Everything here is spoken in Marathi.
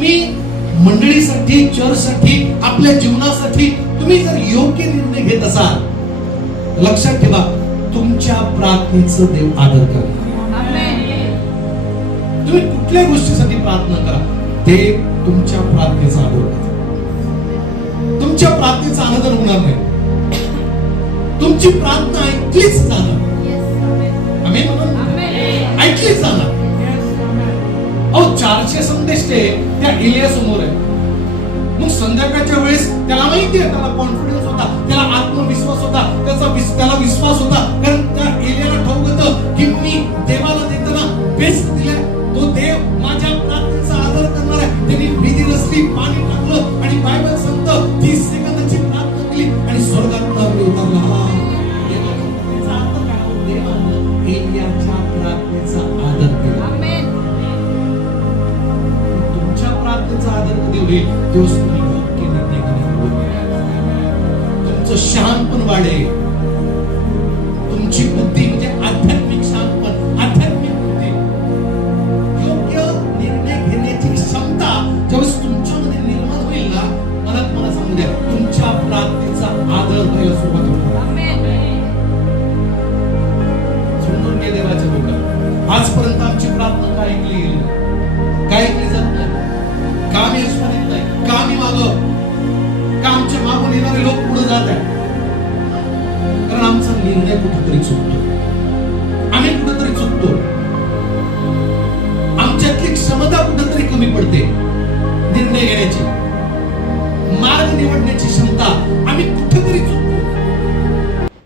तुम्ही मंडळीसाठी, चर्चसाठी, आपल्या जीवनासाठी तुम्ही जर योग्य निर्णय घेत असाल, लक्षात ठेवा, तुमच्या प्रार्थनेचं देव आदर करणार. तुम्ही कुठल्या गोष्टीसाठी प्रार्थना करा, ते तुमच्या प्रार्थनेचा आदर करतात. तुमच्या प्रार्थनेचा अनादर होणार नाही. तुमची प्रार्थना ऐकलीच जाणार. आमेन. ऐकलीच जाणार. अहो 400 संदेश त्या एलिया समोर आहे. मग संध्याकाळच्या वेळेस त्याला माहिती आहे, त्याला कॉन्फिडन्स होता, त्याला आत्मविश्वास होता, त्याला विश्वास होता, कारण त्या एलियाला ठाऊक होतं की मी देवाला देताना बेस्ट दिलाय, तो देव माझ्या प्रार्थनेचा आदर करणार आहे. त्यांनी विधी रचली, पाणी टाकलं आणि बायबल सांगतं 30 सेकंदाची प्रार्थना केली आणि स्वर्गातून अग्नी उतरला. देवाचा अर्थ काय? देवानं एलियाच्या प्रार्थनेचा आदर केला. तुमच्या प्रार्थनेचा आदर कधी होईल? तेव्हा तुम्ही योग्य निर्णय घेण्यास तुमचं शहाणपण वाढेल. तुमची बुद्धी म्हणजे आध्यात्मिक शहाणपण, आध्यात्मिक बुद्धी, योग्य निर्णय घेण्याची क्षमता ज्यावेळेस तुमच्यामध्ये निर्माण होईल ना, मला सांगू द्या, तुमच्या प्रार्थनेचा आदर व्हायला सुरुवात होईल. समजून घ्या देवाच्या लोकांना, आजपर्यंत आमची प्रार्थना काय ऐकली गेली? काय ऐकली जात नाही? का मी यशवंत नाही? का मी मागं? का आमच्या मागून येणारे लोक पुढे जात आहेत? कारण आमचा निर्णय कुठेतरी चुकतो. आम्ही कुठेतरी चुकतो. आमच्यातली क्षमता कुठेतरी कमी पडते. निर्णय घेण्याची, मार्ग निवडण्याची क्षमता आम्ही